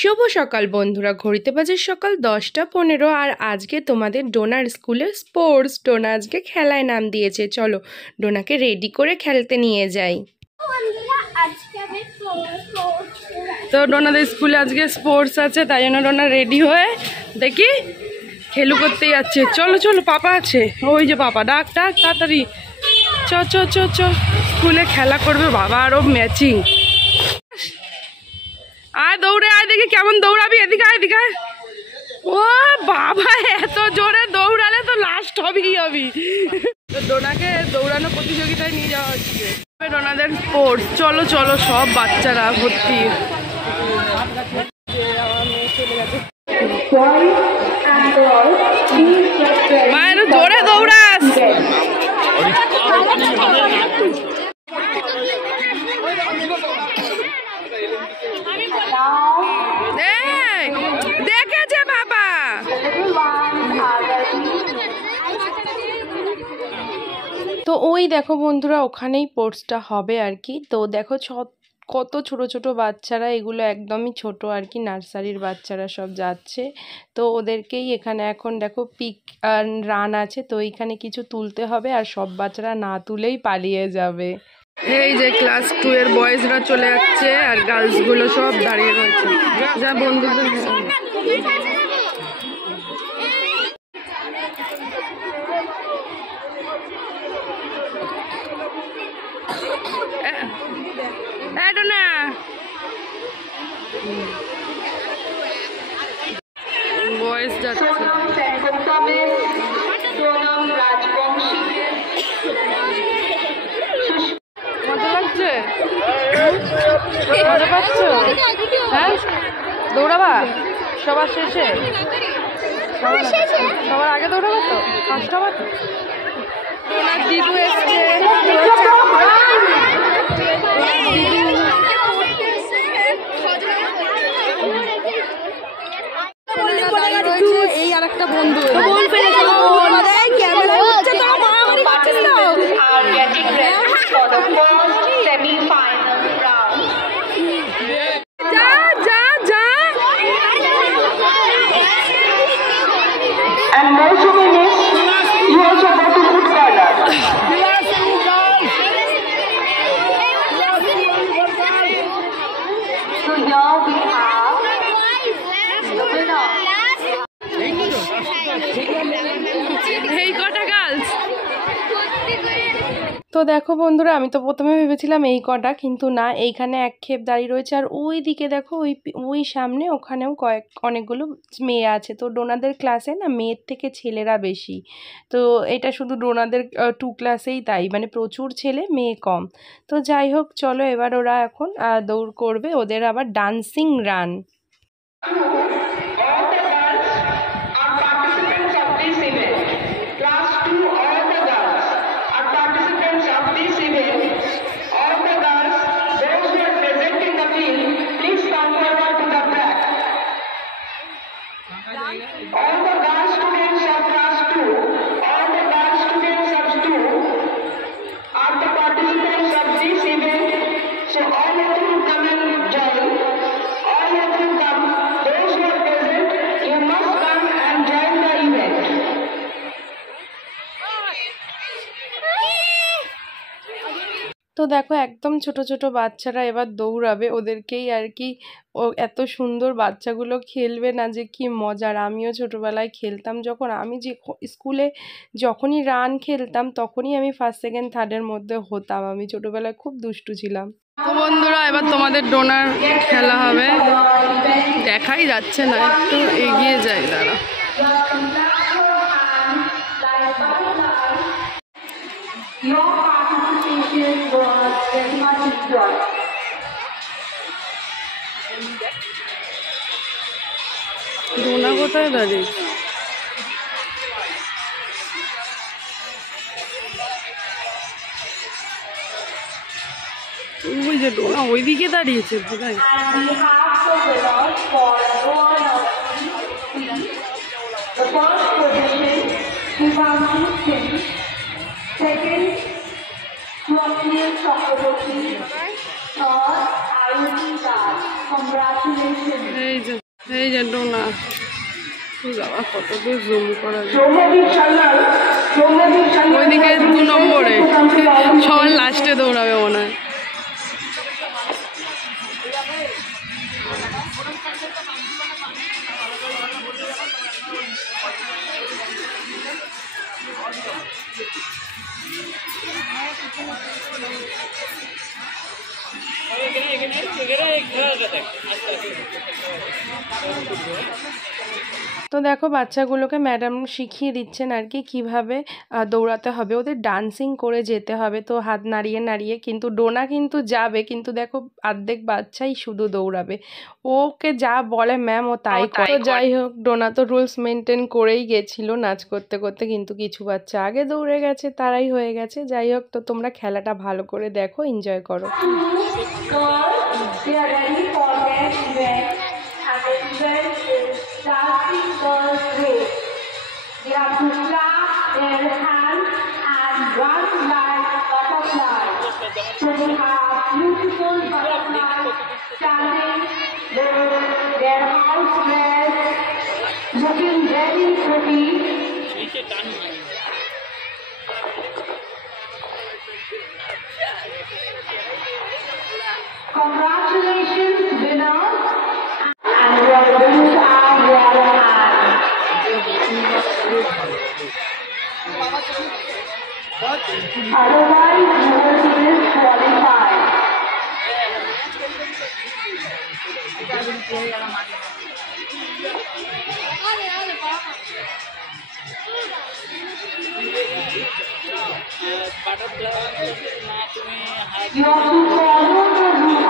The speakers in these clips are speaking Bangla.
শুভ সকাল বন্ধুরা, ঘড়িতে বাজে সকাল 10টা 15 আর আজকে তোমাদের ডোনার স্কুলে স্পোর্টস। ডোনা আজকে খেলায় নাম দিয়েছে, চলো ডোনাকে রেডি করে খেলতে নিয়ে যাই। তো ডোনাদের স্কুলে আজকে স্পোর্টস আছে, তাই জন্য ডোনা রেডি হয়ে দেখি খেলু করতে যাচ্ছে। চলো চলো, পাপা আছে, ওই যে পাপা, ডাক ডাক তাড়াতাড়ি, চ চ চ চ, স্কুলে খেলা করবে বাবা, আরও ম্যাচিং। আয় দৌড়ে আয়, দেখি কেমন দৌড়াবি, এদিকে আয়, এদিকে আয়। ও বাবা, এত জোরে দৌড়ালে তো লাস্ট হবেই হবি। তো ডোনাকে দৌড়ানো প্রতিযোগিতায় নিয়ে যাওয়া হচ্ছে, ডোনাদের স্পোর্টস। চলো চলো, সব বাচ্চারা ভর্তি। মায়ের জোরে দৌড়াস। দেখেছে বাবা। তো ওই দেখো বন্ধুরা, ওখানেই স্পোর্টসটা হবে আর কি। তো দেখো কত ছোট ছোট বাচ্চারা, এগুলো একদমই ছোট আর কি, নার্সারির বাচ্চারা সব যাচ্ছে। তো ওদেরকেই এখানে এখন দেখো পিক রান আছে, তো এইখানে কিছু তুলতে হবে আর সব বাচ্চারা না তুলেই পালিয়ে যাবে। এই যে ক্লাস 2 এর বয়েজরা চলে যাচ্ছে আর গার্লসগুলো সব দাঁড়িয়ে রয়েছে, যা বন্ধুদের। বয়েজ যাচ্ছে, মজা লাগছে, মজা পাচ্ছ? হ্যাঁ, দৌড়াবা সবার শেষে, সবার আগে দৌড়াবা তো, ফার্স্ট হবা তো। ওনার দিদু এসছে, এই আর একটা বন্ধু এই কটা গার্লস। তো দেখো বন্ধুরা, আমি তো প্রথমে ভেবেছিলাম এই কটা, কিন্তু না, এইখানে এক ক্ষেপ দাঁড়িয়ে রয়েছে আর ওই দিকে দেখো, ওই সামনে ওখানেও অনেকগুলো মেয়ে আছে। তো ডোনাদের ক্লাসে না মেয়ের থেকে ছেলেরা বেশি, তো এটা শুধু ডোনাদের 2 ক্লাসেই তাই, মানে প্রচুর ছেলে, মেয়ে কম। তো যাই হোক, চলো এবার ওরা এখন দৌড় করবে, ওদের আবার ডান্সিং রান। তো দেখো একদম ছোট ছোট বাচ্চারা এবার দৌড়াবে, ওদেরকেই আর কি, ও এত সুন্দর বাচ্চাগুলো খেলবে না যে কি মজার। আমিও ছোটবেলায় খেলতাম, যখন আমি যে স্কুলে যখনই রান খেলতাম তখনই আমি 1st 2nd 3rd মধ্যে হতাম। আমি ছোটবেলায় খুব দুষ্টু ছিলাম। তো বন্ধুরা, এবার তোমাদের ডোনার খেলা হবে, দেখাই যাচ্ছে না, একটু এগিয়ে যাই দাঁড়া। ডোনা কোথায় দাঁড়িয়ে? ওই যে ডোনা ওইদিকে দাঁড়িয়েছে বোধহয়। এই যে এই যে ডোনা বাবা কত দূর জুম করা ওইদিকে 2 নম্বরে সবার লাস্টে দৌড়াবে মনে হয়। তো দেখো বাচ্চাগুলোকে ম্যাডাম শিখিয়ে দিচ্ছেন আর কি কীভাবে দৌড়াতে হবে, ওদের ডান্সিং করে যেতে হবে, তো হাত নাড়িয়ে নাড়িয়ে। কিন্তু ডোনা কিন্তু যাবে, কিন্তু দেখো অর্ধেক বাচ্চাই শুধু দৌড়াবে, ওকে যা বলে ম্যাম ও তাই করে। তো যাই হোক ডোনা তো রুলস মেনটেন করেই গেছিলো নাচ করতে করতে, কিন্তু কিছু বাচ্চা আগে দৌড়ে গেছে, তারাই হয়ে গেছে। যাই হোক, তো তোমরা খেলাটা ভালো করে দেখো, এনজয় করো। Dancing girls race. They have to clap their hands and run like butterflies. So we have beautiful butterflies standing with their house dress, looking very pretty. Congratulations, winners. And your wings are your hands. Otherwise, you will be disqualified. You have to follow the rules.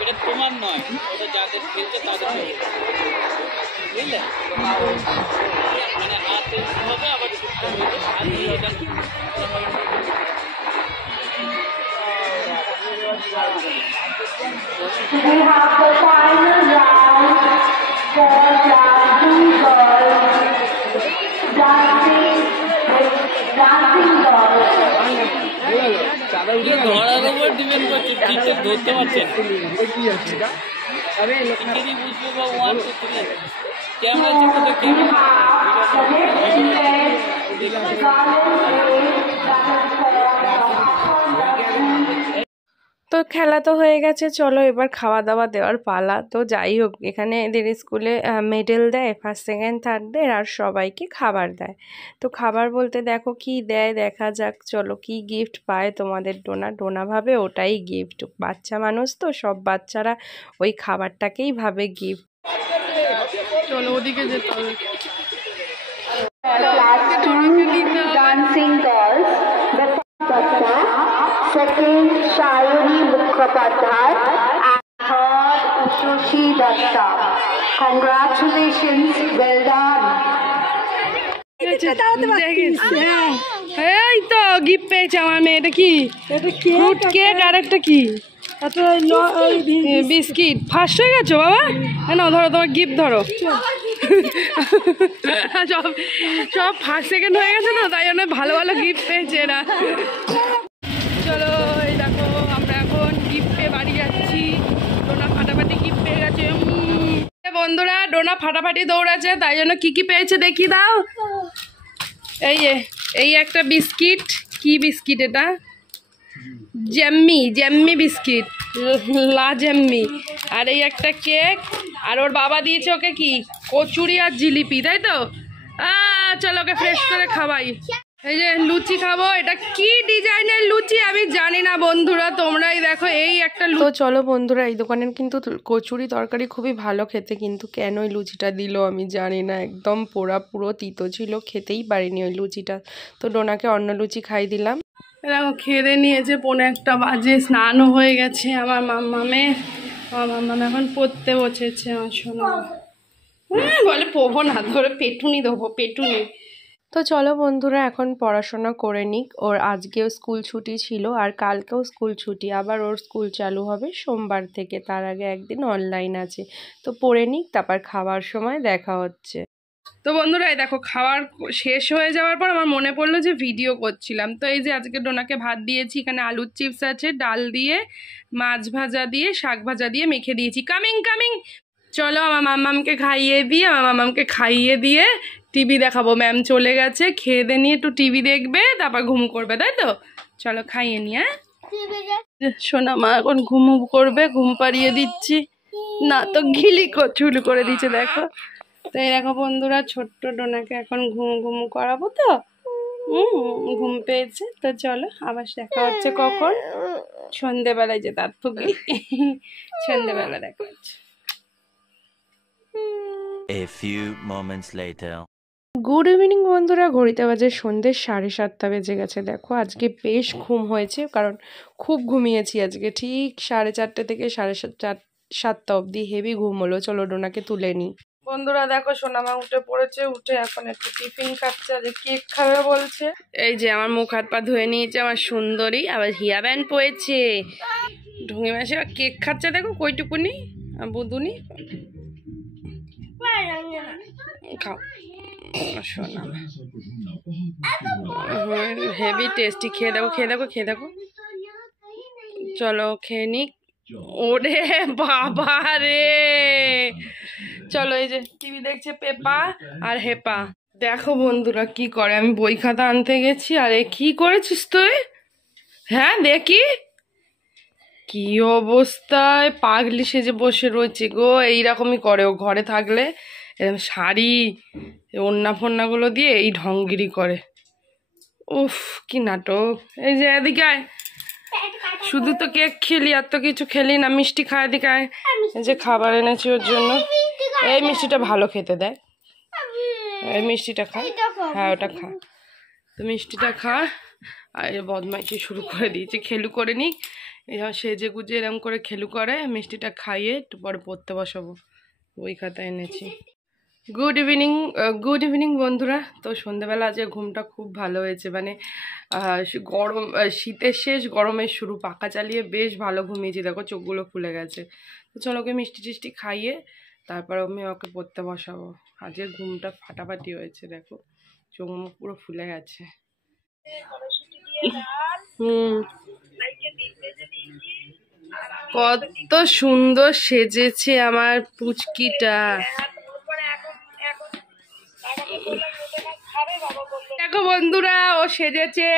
এটা তোমার নয়, ওটা যাদের খেলছে তাদের বুঝলে, মানে হাতে হবে আবার ছুটতে হবে, We have the final round for dancing girls. Dancing girls. ধরার উপর ডিপেন্ড করছে, ঠিকঠাক ধরতে পারছেন বুঝবো বা 1 2 3 ক্যামেরা চেক করতে ক্যামেরা। তো খেলা তো হয়ে গেছে, চলো এবার খাওয়া দাওয়া দেওয়ার পালা। তো যাই হোক, এখানে এদের স্কুলে মেডেল দেয়, ফার্স্ট সেকেন্ড থার্ডদের, আর সবাইকে খাবার দেয়। তো খাবার বলতে দেখো কি দেয় দেখা যাক, চলো কি গিফট পায় তোমাদের ডোনা ভাবে ওটাই গিফট। বাচ্চা মানুষ তো, সব বাচ্চারা ওই খাবারটাকেই ভাবে গিফট। চলো ওদিকে যেতে হবে। Second, Shayuri Mukhopadhyay, and third, Ushoshi Datta. Congratulations, well done. এই তো গিফট পেয়েছে আমার মেয়ে। এটা কি? ফ্রুট কেক আর একটা কি বিস্কিট। ফার্স্ট হয়ে গেছো বাবা? না ধরো, তোমার গিফট ধরো। সব সব ফার্স্ট সেকেন্ড হয়ে গেছে তো, তাই জন্য ভালো ভালো গিফট পেয়েছে এরা। চলো এই দেখো আমরা এখন গিফট পেয়ে বাড়ি যাচ্ছি। ডোনা ফাটাফাটি গিফট পেয়ে গেছে। বন্ধুরা ডোনা ফাটাফাটি দৌড়াচ্ছে, তাই জন্য কি কি পেয়েছে দেখি দাও। এই একটা বিস্কিট। কি বিস্কিট এটা? জ্যাম্মি বিস্কিট, লা জ্যাম্মি। আর এই একটা কেক, আর ওর বাবা দিয়েছে ওকে কি কচুরি আর জিলিপি, তাই তো? চলো ওকে ফ্রেশ করে খাওয়াই। এই যে লুচি খাবো। এটা কি ডিজাইনের লুচি আমি জানি না বন্ধুরা, তোমরাই দেখো। এই একটা তো চলো বন্ধুরা, এই দোকানের কিন্তু কচুরি তরকারি খুবই ভালো খেতে, কিন্তু কেন ওই লুচিটা দিল আমি জানি না, একদম পোড়া পুরো তিতো ছিল, খেতেই পারিনি ওই লুচিটা। তো ডোনাকে অন্য লুচি খাই দিলাম। এরকম খেয়ে নিয়েছে, 1:45 বাজে, স্নানও হয়ে গেছে আমার মাম্মামে এখন পড়তে বসেছে। আমার শোনো বলে পড়বো না, ধরে পেটুনি দেবো, পেটুনি। তো চলো বন্ধুরা এখন পড়াশোনা করে নিক। ওর আজকেও স্কুল ছুটি ছিল, আর কালকেও স্কুল ছুটি, আবার ওর স্কুল চালু হবে সোমবার থেকে, তার আগে একদিন অনলাইন আছে। তো পড়ে নিক, তারপর খাওয়ার সময় দেখা হচ্ছে। তো বন্ধুরা এই দেখো খাওয়ার শেষ হয়ে যাওয়ার পর আমার মনে পড়লো যে ভিডিও করছিলাম, তো এই যে আজকে ডোনাকে ভাত দিয়েছি, এখানে আলুর চিপস আছে, ডাল দিয়ে, মাছ ভাজা দিয়ে, শাক ভাজা দিয়ে মেখে দিয়েছি। কামিং কামিং, চলো আমার মাম্মামকে খাইয়ে দিয়ে, আমার মাম্মামকে খাইয়ে দিয়ে টিভি দেখাবো। ম্যাম চলে গেছে, খেয়ে দিয়ে নিয়ে একটু টিভি দেখবে, তারপর ঘুম করবে, তাই তো? চলো খাইয়ে নি। হ্যাঁ সোনা মা এখন ঘুম করবে, ঘুম পাড়িয়ে দিচ্ছি। না তো চুলু করে দিচ্ছে দেখো। তো এই দেখো বন্ধুরা, ছোট্ট ডোনাকে এখন ঘুম করাবো। তো ঘুম পেয়েছে, তো চলো আবার দেখা হচ্ছে কখন? সন্ধেবেলায়, যে তার থেকে সন্ধেবেলা দেখা হচ্ছে। A few moments later. Good evening বন্ধুরা, ঘড়িতে বাজে সন্ধ্যে 7:30 বেজে গেছে। দেখো আজকে বেশ ঘুম হয়েছে, কারণ খুব ঘুমিয়েছি আজকে। ঠিক 4:30 থেকে 7:30 অবধি হেভি ঘুম হলো। চলো ডোনাকে তুলে নিই। বন্ধুরা দেখো সোনামা উঠে পড়েছে, উঠে এখন একটু টিফিন খাচ্ছে, আজ কেক খাবে বলছে। এই যে আমার মুখ হাত পা ধুয়ে নিয়েছে আমার সুন্দরী, আবার হিয়া ব্যান্ড পয়েছে, ঢুঙি মাসে কেক খাচ্ছে। দেখো কইটুকুনি বুদুনি, খাও সোনা, হেভি টেস্টি। খেয়ে দেখো খেয়ে দেখো খেয়ে দেখো, চলো খেয়ে নিক। ওরে বাবা রে, চলো এই যে টিভি দেখছে পেপা আর হেপা। দেখো বন্ধুরা কি করে, আমি বই খাতা আনতে গেছি, আর এ কি করেছিস তুই? হ্যাঁ দেখি কি অবস্থায় পাগলি সেজে বসে রয়েছে গো। এইরকমই করে ও ঘরে থাকলে, এরকম শাড়ি ওড়না ফোড়নাগুলো দিয়ে এই ঢঙ্গিরি করে। উফ কি নাটক। এই যে এদিকে আয়, শুধু তো কেক খেলি, আর তো কিছু খেলি না, মিষ্টি খায়। এদিকে আয়, এই যে খাবার এনেছি ওর জন্য। এই মিষ্টিটা ভালো খেতে দেয়, এই মিষ্টিটা খা। হ্যাঁ ওটা খা, তো মিষ্টিটা খা। আর বদমাইশি শুরু করে দিয়েছে, খেলু করে নিক। এবার সেজে গুজে এরকম করে খেলু করে, মিষ্টিটা খাইয়ে একটু পরে পড়তে বসাবো। বই খাতা এনেছি। গুড ইভিনিং বন্ধুরা। তো সন্ধ্যেবেলা আজকে ঘুমটা খুব ভালো হয়েছে, মানে গরম, শীতের শেষ গরমের শুরু, পাখা চালিয়ে বেশ ভালো ঘুমিয়েছি। দেখো চোখগুলো ফুলে গেছে। তো চলো ওকে মিষ্টি টিষ্টি খাইয়ে তারপর আমি ওকে পড়তে বসাবো। আজকে ঘুমটা ফাটাফাটি হয়েছে, দেখো চোখ মুখ পুরো ফুলে গেছে। কত সুন্দর সেজেছে আমার পুচকিটা। দেখো বন্ধুরা ও সেজেছে,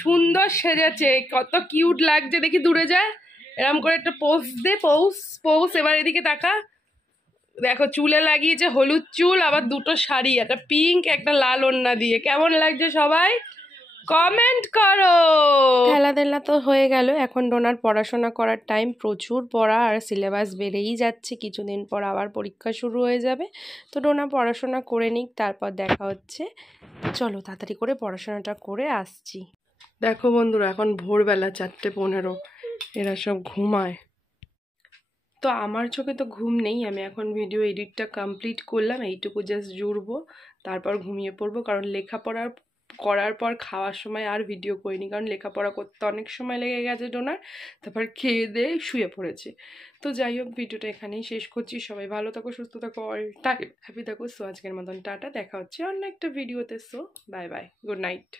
সুন্দর সেজেছে, কত কিউট লাগছে। দেখি দূরে যায়, এরকম করে একটা পোজ দে, পোজ। এবার এদিকে তাকা, দেখো চুলে লাগিয়েছে হলুদ চুল, আবার দুটো শাড়ি, একটা পিঙ্ক একটা লাল ওড়না দিয়ে। কেমন লাগছে সবাই কমেন্ট করো। খেলাধুলা তো হয়ে গেল, এখন ডোনার পড়াশোনা করার টাইম। প্রচুর পড়া, আর সিলেবাস বেড়েই যাচ্ছে, কিছুদিন পর আবার পরীক্ষা শুরু হয়ে যাবে। তো ডোনা পড়াশোনা করে নিক, তারপর দেখা হচ্ছে। চলো তাড়াতাড়ি করে পড়াশোনাটা করে আসছি। দেখো বন্ধুরা এখন ভোরবেলা 4:15, এরা সব ঘুমায়। তো আমার চোখে তো ঘুম নেই, আমি এখন ভিডিও এডিটটা কমপ্লিট করলাম, এইটুকু জাস্ট জুড়বো, তারপর ঘুমিয়ে পড়বো। কারণ লেখাপড়া করার পর খাওয়ার সময় আর ভিডিও করিনি, কারণ লেখাপড়া করতে অনেক সময় লেগে গেছে ডোনার। তারপর খেয়ে দিয়ে শুয়ে পড়েছে। তো যাই হোক, ভিডিওটা এখানেই শেষ করছি। সবাই ভালো থাকো, সুস্থ থাকো, অল টাইম হ্যাপি থাকো। সো আজকের মতন টাটা, দেখা হচ্ছে অন্য একটা ভিডিওতে। So bye bye, good night.